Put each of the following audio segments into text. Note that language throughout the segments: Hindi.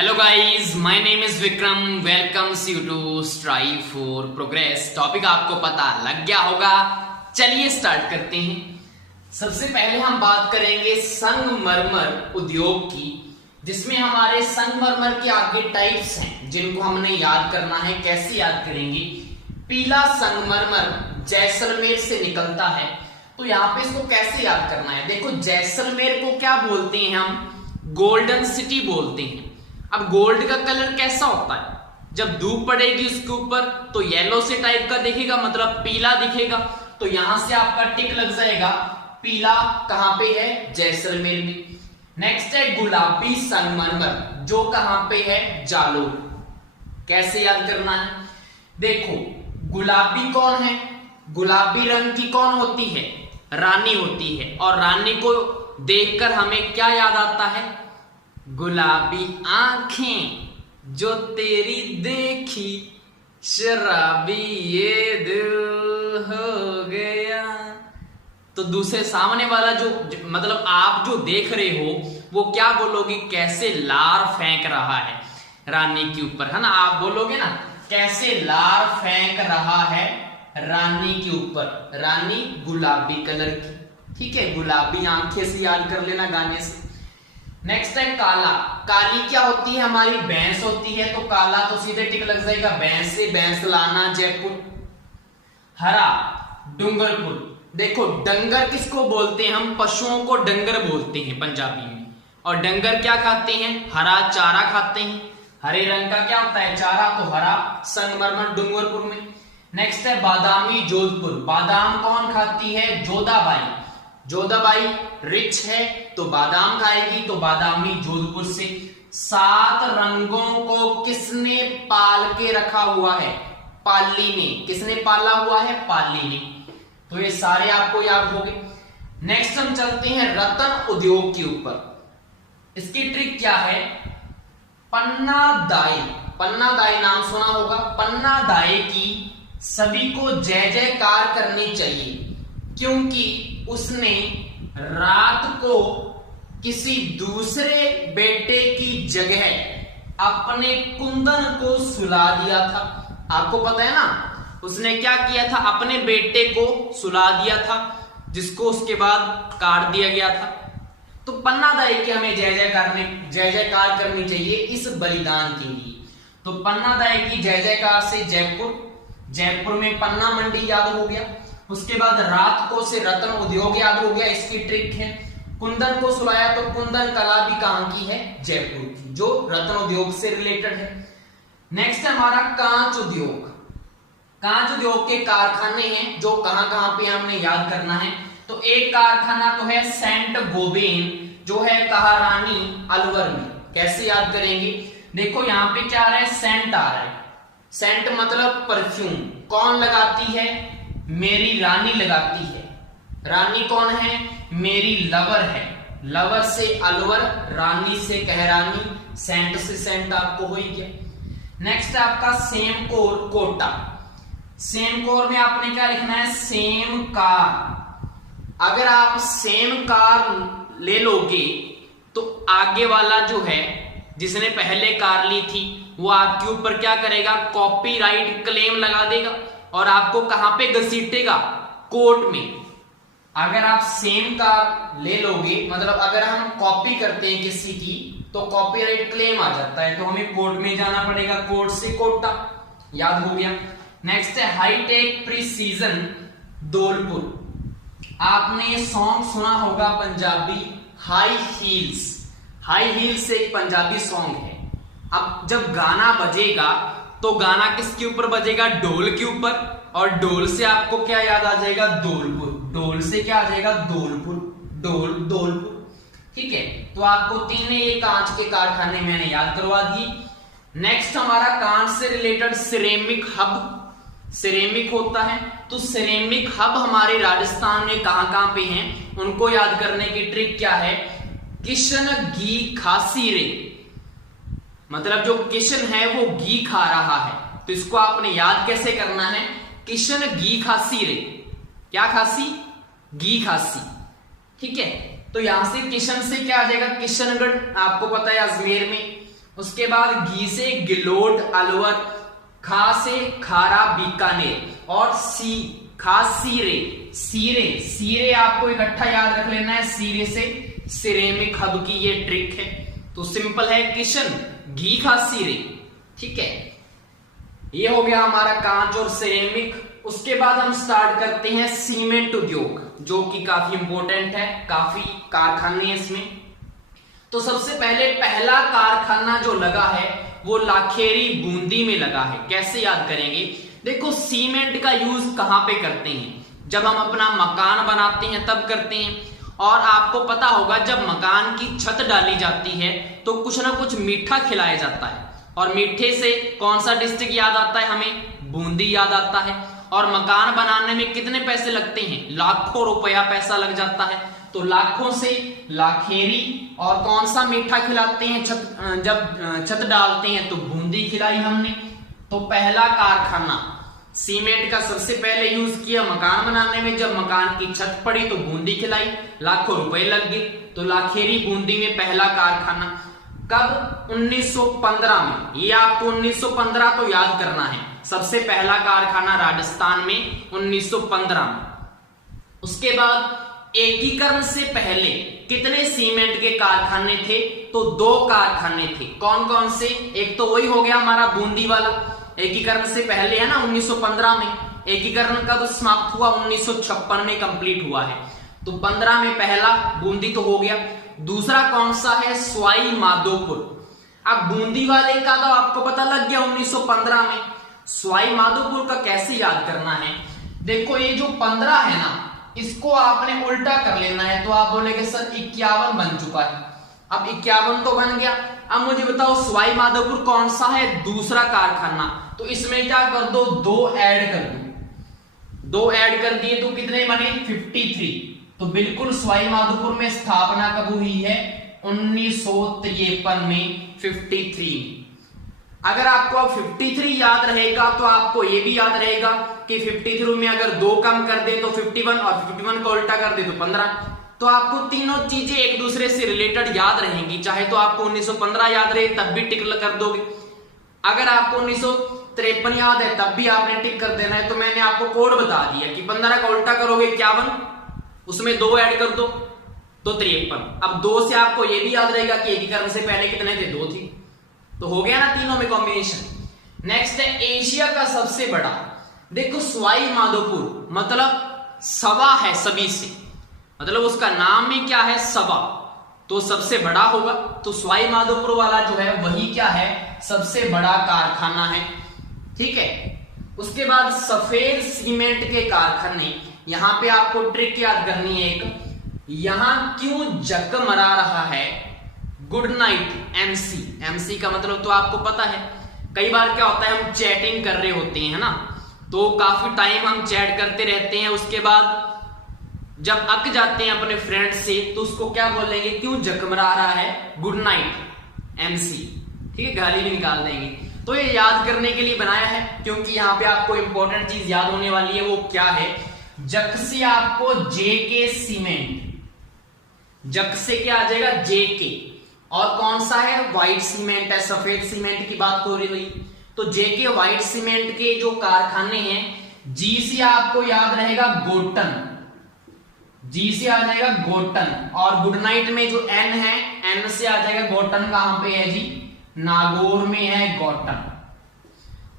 Hello guys, my name is Vikram. Welcomes you to strive for progress. Topic आपको पता लग गया होगा, चलिए स्टार्ट करते हैं। सबसे पहले हम बात करेंगे संगमरमर उद्योग की, जिसमें हमारे संगमरमर के आगे टाइप्स हैं जिनको हमने याद करना है। कैसे याद करेंगे? पीला संगमरमर जैसलमेर से निकलता है, तो यहाँ पे इसको कैसे याद करना है? देखो, जैसलमेर को क्या बोलते हैं हम? गोल्डन सिटी बोलते हैं। अब गोल्ड का कलर कैसा होता है? जब धूप पड़ेगी उसके ऊपर तो येलो से टाइप का दिखेगा, मतलब पीला दिखेगा। तो यहां से आपका टिक लग जाएगा। पीला कहां पे है? जैसलमेर में। नेक्स्ट है गुलाबी संगमरमर, जो कहां पे है? जालोर। कैसे याद करना है? देखो, गुलाबी कौन है? गुलाबी रंग की कौन होती है? रानी होती है। और रानी को देखकर हमें क्या याद आता है? गुलाबी आंखें जो तेरी देखी, शराबी ये दिल हो गया। तो दूसरे सामने वाला जो मतलब आप जो देख रहे हो वो क्या बोलोगे? कैसे लार फेंक रहा है रानी के ऊपर, है ना? आप बोलोगे ना, कैसे लार फेंक रहा है रानी के ऊपर। रानी गुलाबी कलर की, ठीक है? गुलाबी आंखें से याद कर लेना गाने से। नेक्स्ट है काला। काली क्या होती है? हमारी भैंस होती है, तो काला तो सीधे टिक लग जाएगा। भैंस से भैंस लाना, जयपुर। हरा डूंगरपुर। देखो, डंगर किसको बोलते हैं हम? पशुओं को डंगर बोलते हैं पंजाबी में। और डंगर क्या खाते हैं? हरा चारा खाते हैं। हरे रंग का क्या होता है? चारा। तो हरा संगमरमर डूंगरपुर में। नेक्स्ट है बादामी जोधपुर। बादाम कौन खाती है? जोधाबाई। जोधाबाई रिच है तो बादाम खाएगी, तो बादामी जोधपुर से। 7 रंगों को किसने पाल के रखा हुआ है? पाली ने। किसने पाला हुआ है? पाली ने। तो ये सारे आपको याद हो गए। नेक्स्ट हम चलते हैं रत्न उद्योग के ऊपर। इसकी ट्रिक क्या है? पन्ना दाई। पन्ना दाई नाम सुना होगा। पन्ना दाई की सभी को जय जयकार करनी चाहिए, क्योंकि उसने रात को किसी दूसरे बेटे की जगह अपने कुंदन को सुला दिया था। आपको पता है ना, उसने क्या किया था? अपने बेटे को सुला दिया था, जिसको उसके बाद काट दिया गया था। तो पन्ना दाई की हमें जय जयकार करनी चाहिए इस बलिदान के लिए। तो पन्ना दाई की जय जयकार से जयपुर में पन्ना मंडी याद हो गया। उसके बाद रात को से रत्न उद्योग याद हो गया। इसकी ट्रिक है, कुंदन को सुलाया, तो कुंदन कला भी कहां की है? जयपुर की, जो रत्न उद्योग से रिलेटेड है। नेक्स्ट है हमारा कांच उद्योग। कांच उद्योग के कारखाने हैं जो कहां कहां पे हमने याद करना है। तो एक कारखाना तो है सेंट गोबेन, जो है कहारानी अलवर में। कैसे याद करेंगे? देखो, यहां पे क्या आ रहा है? सेंट आ रहा है। सेंट मतलब परफ्यूम। कौन लगाती है? मेरी रानी लगाती है। रानी कौन है? मेरी लवर है। लवर से अलवर, रानी से कहरानी, सेंट से सेंट आपको हो ही गया। नेक्स्ट है आपका same core quota. Same core में आपने क्या लिखना है? Same car. अगर आप सेम कार ले लोगे तो आगे वाला जो है, जिसने पहले कार ली थी, वो आपके ऊपर क्या करेगा? कॉपीराइट क्लेम लगा देगा और आपको कहां पे घसीटेगा? कोर्ट में। अगर आप सेम कार ले लोगे, मतलब अगर हम कॉपी करते हैं किसी की, तो कॉपीराइट क्लेम आ जाता है, तो हमें कोर्ट में जाना पड़ेगा। कोर्ट से कोटा याद हो गया। नेक्स्ट है हाईटेक प्रिसीजन धौलपुर। आपने ये सॉन्ग सुना होगा Punjabi, high heels. High heels एक पंजाबी सॉन्ग है। अब जब गाना बजेगा तो गाना किसके ऊपर बजेगा? ढोल के ऊपर। और ढोल से आपको क्या याद आ जाएगा? धौलपुर। ढोल से क्या आ जाएगा? धौलपुर। धौलपुर, ठीक है? तो आपको तीन ये कांच के कारखाने मैंने याद करवा दिए। नेक्स्ट हमारा कांच से रिलेटेड सिरेमिक हब। सिरेमिक होता है, तो सिरेमिक हब हमारे राजस्थान में कहां कहां पे हैं, उनको याद करने की ट्रिक क्या है? किशन घी खासी रे। मतलब जो किशन है वो घी खा रहा है, तो इसको आपने याद कैसे करना है? किशन घी खासी रे। क्या खासी? घी खासी, ठीक है? तो यहां से किशन से क्या आ जाएगा? किशनगढ़, आपको पता है अजमेर में। उसके बाद घी से गिलोट अलवर, खा से खारा बीकानेर, और खा सीरे, सीरे आपको इकट्ठा याद रख लेना है, सीरे से सिरेमिक हब की ये ट्रिक है। तो सिंपल है, किशन घी खा सीरे। ठीक है, ये हो गया हमारा कांच और सिरेमिक। उसके बाद हम स्टार्ट करते हैं सीमेंट उद्योग, जो कि काफी इंपॉर्टेंट है, काफी कारखाने हैं इसमें। तो सबसे पहले पहला कारखाना जो लगा है वो लाखेरी बूंदी में लगा है। कैसे याद करेंगे? देखो, सीमेंट का यूज कहां पे करते हैं? जब हम अपना मकान बनाते हैं तब करते हैं। और आपको पता होगा, जब मकान की छत डाली जाती है तो कुछ ना कुछ मीठा खिलाया जाता है, और मीठे से कौन सा डिस्ट्रिक्ट याद आता है हमें? बूंदी याद आता है। और मकान बनाने में कितने पैसे लगते हैं? लाखों रुपया पैसा लग जाता है। तो लाखों से लाखेरी, और कौन सा मीठा खिलाते हैं जब छत डालते हैं? तो बूंदी खिलाई हमने। तो पहला कारखाना सीमेंट का सबसे पहले यूज किया मकान बनाने में। जब मकान की छत पड़ी तो बूंदी खिलाई, लाखों रुपए लग गए। तो लाखेरी बूंदी में पहला कारखाना कब? 1915 में। ये आपको 1915 तो याद करना है। सबसे पहला कारखाना राजस्थान में 1915 में। उसके बाद एकीकरण से पहले कितने सीमेंट के कारखाने थे? तो 2 कारखाने थे। कौन कौन से? एक तो वही हो गया हमारा बूंदी वाला, एकीकरण से पहले है ना, 1915 में। एकीकरण कब समाप्त हुआ? 1956 में कंप्लीट हुआ है। तो 15 में पहला बूंदी तो हो गया। दूसरा कौन सा है? सवाई माधोपुर। अब बूंदी वाले का तो आपको पता लग गया 1915 में। सवाई माधोपुर का कैसे याद करना है? देखो, ये जो 15 है ना, इसको आपने उल्टा कर लेना है। तो आप बोलेंगे सर 51 बन चुका है। अब 51 तो बन गया। अब मुझे बताओ, सवाई माधोपुर कौन सा है? दूसरा कारखाना। तो इसमें क्या कर दो? 2 ऐड कर दो। 2 ऐड कर दिए तो कितने बने? 53। तो बिल्कुल सवाई माधोपुर में स्थापना कब हुई है? 1953 में, 53। अगर आपको 53 याद रहेगा तो आपको ये भी याद रहेगा कि 53 में अगर 2 कम कर दे तो 51, और 51 का उल्टा कर दे तो 15। तो आपको तीनों चीजें एक दूसरे से रिलेटेड याद रहेंगी। चाहे तो आपको 1915 याद रहे तब भी टिक कर दोगे, अगर आपको 1953 याद है तब भी आपने टिक कर देना है। तो मैंने आपको कोड बता दिया कि 15 का उल्टा करोगे 51, उसमें 2 ऐड कर दो तो 53। अब 2 से आपको यह भी याद रहेगा कि एकीकरण से पहले कितने थे? 2 थी। तो हो गया ना तीनों में कॉम्बिनेशन। नेक्स्ट है एशिया का सबसे बड़ा। देखो, सवाई माधोपुर मतलब सवा है सभी से, मतलब उसका नाम में क्या है? सवा, तो सबसे बड़ा होगा। तो सवाई माधोपुर वाला जो है वही क्या है? सबसे बड़ा कारखाना है। ठीक है। उसके बाद सफेद सीमेंट के कारखाने। यहां पे आपको ट्रिक याद करनी है एक, यहां क्यों जगमगा रहा है? गुड नाइट, एमसी का मतलब तो आपको पता है। कई बार क्या होता है, हम चैटिंग कर रहे होते हैं ना, तो काफी टाइम हम चैट करते रहते हैं। उसके बाद जब अक जाते हैं अपने फ्रेंड से तो उसको क्या बोलेंगे? क्यों जगमगा रहा है? Good night, MC. ठीक है, गाली भी निकाल देंगे। तो ये याद करने के लिए बनाया है, क्योंकि यहां पे आपको इंपॉर्टेंट चीज याद होने वाली है। वो क्या है? जक से आपको जेके सीमेंट, जक से क्या आ जाएगा? जेके। और कौन सा है? व्हाइट सीमेंट है, सफेद सीमेंट की बात हो रही हुई। तो जेके व्हाइट सीमेंट के जो कारखाने हैं, जी से आपको याद रहेगा गोटन, जी से आ जाएगा गोटन। और गुड नाइट में जो एन है, एन से आ जाएगा गोटन। कहां पे है जी? नागौर में है गोटन।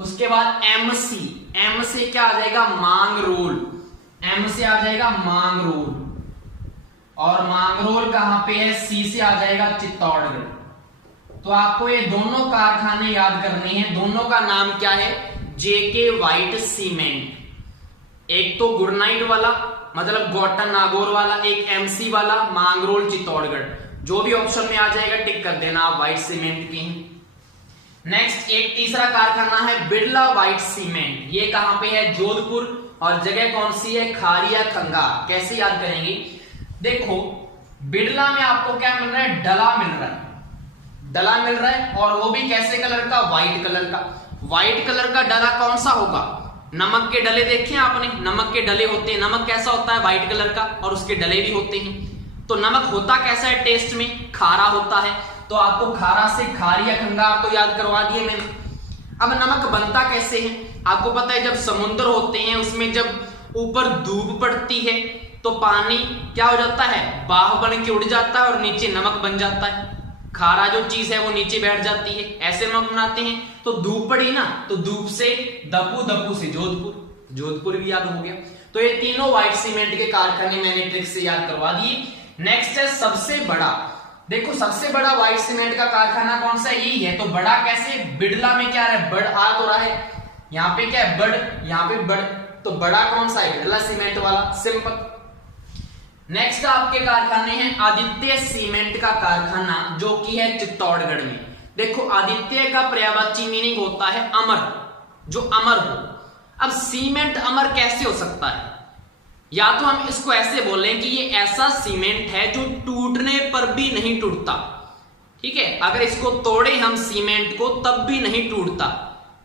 उसके बाद एमसी, एम से क्या आ जाएगा? मांगरोल, एम से आ जाएगा मांगरोल। और मांगरोल कहां पे है? सी से आ जाएगा चित्तौड़गढ़। तो आपको ये दोनों कारखाने याद करने हैं। दोनों का नाम क्या है? जेके व्हाइट सीमेंट। एक तो गुड नाइट वाला मतलब गोटन नागौर वाला, एक एमसी वाला मांगरोल चित्तौड़गढ़। जो भी ऑप्शन में आ जाएगा टिक कर देना आप, व्हाइट सीमेंट की। नेक्स्ट एक तीसरा कारखाना है बिरला व्हाइट सीमेंट। ये कहां पे है? जोधपुर। और जगह कौन सी है? खारिया खंगार। कैसे याद करेंगे? देखो, बिरला में आपको क्या मिल रहा है? डला मिल रहा है, डला मिल रहा है। और वो भी कैसे कलर का? व्हाइट कलर का। व्हाइट कलर का डला कौन सा होगा? नमक के डले देखे आपने? नमक के डले होते हैं। नमक कैसा होता है? व्हाइट कलर का। और उसके डले भी होते हैं। तो नमक होता कैसा है टेस्ट में? खारा होता है। तो आपको खारा से खार या खंगार तो याद करवा दिए मैंने। अब नमक बनता कैसे है, आपको पता है जब समुद्र होते हैं उसमें जब ऊपर धूप पड़ती है तो पानी क्या हो जाता है, बाह बन के उड़ जाता है और नीचे नमक बन जाता है। खारा जो चीज है वो नीचे बैठ जाती है, ऐसे नमक बनाते हैं। तो धूप पड़ी ना, तो धूप से दपू, दपू से जोधपुर, जोधपुर भी याद हो गया। तो ये तीनों व्हाइट सीमेंट के कारखाने मैंने ट्रिक से याद करवा दिए। नेक्स्ट है सबसे बड़ा। देखो सबसे बड़ा व्हाइट सीमेंट का कारखाना कौन सा है, यही है। तो बड़ा कैसे, बिड़ला में क्या है, बड़ आ तो रहा है, यहाँ पे क्या है बड़, यहाँ पे बड़, तो बड़ा कौन सा है, बिड़ला सीमेंट वाला, सिंपल। नेक्स्ट आपके कारखाने हैं आदित्य सीमेंट का कारखाना जो कि है चित्तौड़गढ़ में। देखो आदित्य का पर्यायवाची मीनिंग होता है अमर, जो अमर हो। अब सीमेंट अमर कैसे हो सकता है, या तो हम इसको ऐसे बोलें कि ये ऐसा सीमेंट है जो टूटने पर भी नहीं टूटता, ठीक है। अगर इसको तोड़े हम सीमेंट को तब भी नहीं टूटता,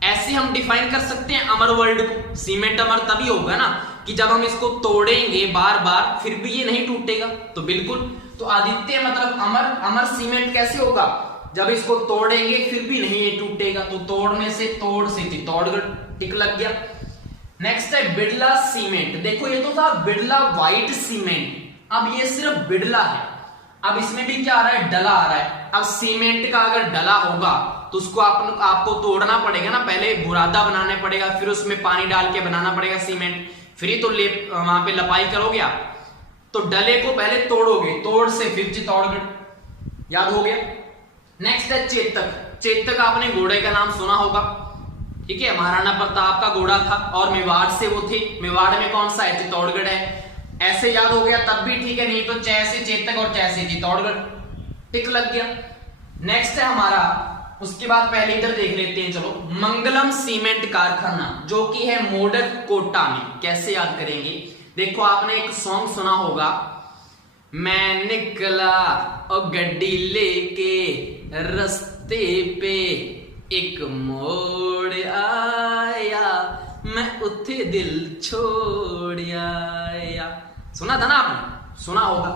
ऐसे हम डिफाइन कर सकते हैं अमर वर्ड को। सीमेंट अमर तभी होगा ना कि जब हम इसको तोड़ेंगे बार बार फिर भी ये नहीं टूटेगा, तो बिल्कुल। तो आदित्य मतलब अमर, अमर सीमेंट कैसे होगा, जब इसको तोड़ेंगे फिर भी नहीं ये टूटेगा। तो तोड़ने से, तोड़ से चित्तौड़गढ़, टिक लग गया। नेक्स्ट है बिड़ला सीमेंट। देखो ये तो था बिड़ला व्हाइट सीमेंट, अब ये सिर्फ बिड़ला है। अब इसमें भी क्या आ रहा है, डला आ रहा है। अब सीमेंट का अगर डला होगा तो उसको आपको तोड़ना पड़ेगा ना, पहले बुरादा बनाना पड़ेगा, फिर उसमें पानी डाल के बनाना पड़ेगा सीमेंट, फिर ही तो वहां पे लपाई करोगे आप। तो डले को पहले तोड़ोगे, तोड़ से फिर चित्तौड़गढ़, याद हो गया। नेक्स्ट है चेतक। चेतक आपने घोड़े का नाम सुना होगा, ठीक है, महाराणा प्रताप का घोड़ा था और मेवाड़ से वो थे। मेवाड़ में कौन सा है, चित्तौड़गढ़ है। ऐसे याद हो गया तब भी ठीक है, नहीं तो च से चेतक और च से चित्तौड़गढ़, टिक लग गया। नेक्स्ट है हमारा, उसके बाद पहले इधर देख लेते हैं, चलो, मंगलम सीमेंट कारखाना जो कि है मोडक कोटा में। कैसे याद करेंगे, देखो आपने एक सॉन्ग सुना होगा, मैं निकला और गड्डी लेके रस्ते पे एक मोड़ आया, मैं उठे दिल छोड़ आया। सुना था ना आपने, सुना होगा।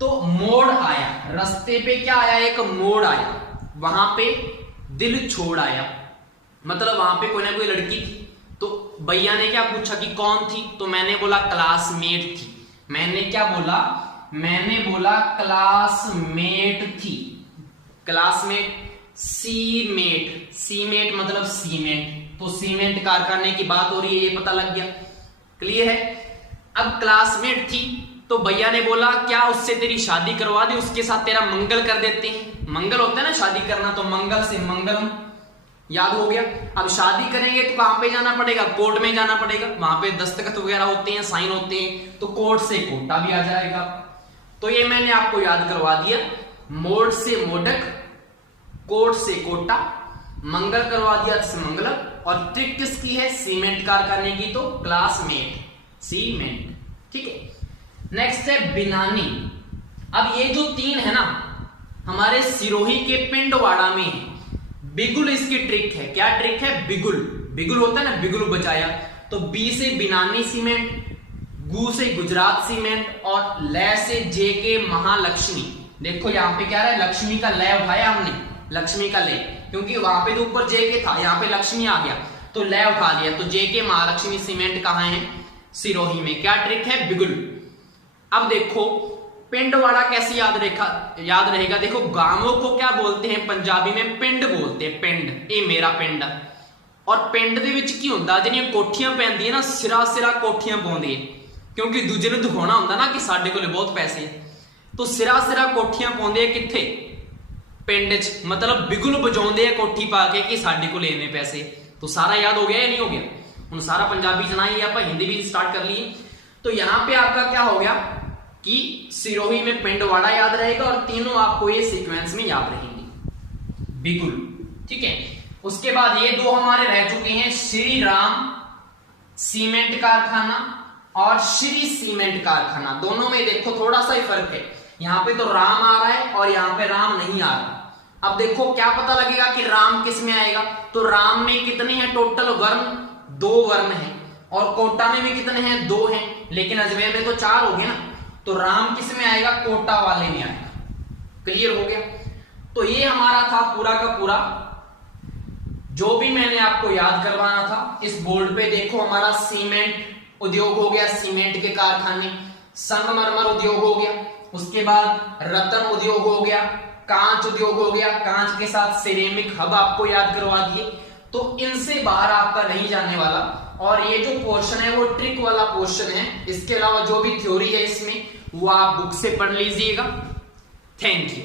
तो मोड़ आया, रास्ते पे क्या आया, एक मोड़ आया, वहां पे दिल छोड़ आया, मतलब वहां पे कोई ना कोई लड़की थी। तो भैया ने क्या पूछा कि कौन थी, तो मैंने बोला क्लासमेट थी। मैंने क्या बोला, मैंने बोला क्लासमेट थी। क्लासमेट, सीमेट, सीमेट मतलब सीमेंट, तो सीमेंट कारखाने की बात हो रही है, ये पता लग गया, क्लियर है। अब क्लासमेट थी तो भैया ने बोला क्या उससे तेरी शादी करवा दे, उसके साथ तेरा मंगल कर देते हैं। मंगल होता है ना शादी करना, तो मंगल से मंगलम, याद हो गया। अब शादी करेंगे तो कहां पे जाना पड़ेगा, कोर्ट में जाना पड़ेगा, वहां पे दस्तखत वगैरह होते हैं, साइन होते हैं, तो कोर्ट से कोटा भी आ जाएगा। तो ये मैंने आपको याद करवा दिया, मोड़ से मोडक, कोर्ट से कोटा, मंगल करवा दिया से मंगलम, और ट्रिक किसकी है, सीमेंट कारखाने की, तो क्लासमेट, सीमेंट, ठीक है। नेक्स्ट है बिनानी। अब ये जो तीन है ना हमारे सिरोही के पिंडवाड़ा में है। बिगुल इसकी ट्रिक है, क्या ट्रिक है, बिगुल, बिगुल होता है ना, बिगुल बजाया, तो बी से बिनानी सीमेंट, गु से गुजरात सीमेंट, और ल से जे के महालक्ष्मी। देखो यहाँ पे क्या है, लक्ष्मी का लय उठाया हमने, लक्ष्मी का लय, क्योंकि वहां पे तो ऊपर जे के था, यहाँ पे लक्ष्मी आ गया तो लय उठा दिया, तो जे के महालक्ष्मी सीमेंट कहाँ है, सिरोही में। क्या ट्रिक है, बिगुल। अब देखो पिंडवाड़ा कैसे याद रहेगा, देखो गांवों को क्या बोलते हैं पंजाबी में, पिंड बोलते हैं, पिंड, ये मेरा पिंड। और पिंड दे विच की हुंदा, जिहड़ियां कोठियां पैंदियां ना, सिरा सिरा कोठियां पाउंदे, क्योंकि दूजे नूं दिखाउणा हुंदा ना कि साडे कोले बहुत पैसे है, तो सिरा सिरा कोठियां पाउंदे किथे, पिंड च, मतलब बिगुल बजाउंदे कोठी पा के कि साडे कोले इन्ने पैसे। तो सारा याद हो गया या नहीं हो गया, हुण सारा पंजाबी जना ही, आप हिंदी भी स्टार्ट कर लिए। तो यहां पे आपका क्या हो गया कि सिरोही में पिंडवाड़ा याद रहेगा, और तीनों आपको ये सीक्वेंस में याद रहेंगे, बिगुल, ठीक है। उसके बाद ये दो हमारे रह चुके हैं, श्री राम सीमेंट कारखाना और श्री सीमेंट कारखाना। दोनों में देखो थोड़ा सा ही फर्क है, यहां पे तो राम आ रहा है और यहां पे राम नहीं आ रहा। अब देखो क्या पता लगेगा कि राम किस में आएगा, तो राम में कितने हैं टोटल वर्ण, 2 वर्ण हैं, और कोटा में भी कितने हैं, 2 हैं, लेकिन अजमेर में तो 4 हो गए ना, तो राम किस में आएगा, कोटा वाले में आएगा, क्लियर हो गया। तो ये हमारा था पूरा का पूरा जो भी मैंने आपको याद करवाना था। इस बोर्ड पे देखो हमारा सीमेंट उद्योग हो गया, सीमेंट के कारखाने, संगमरमर उद्योग हो गया, उसके बाद रतन उद्योग हो गया, कांच उद्योग हो गया, कांच के साथ सिरेमिक हब आपको याद करवा दिए। तो इनसे बाहर आपका नहीं जाने वाला, और ये जो पोर्शन है वो ट्रिक वाला पोर्शन है। इसके अलावा जो भी थ्योरी है इसमें वो आप बुक से पढ़ लीजिएगा। Thank you.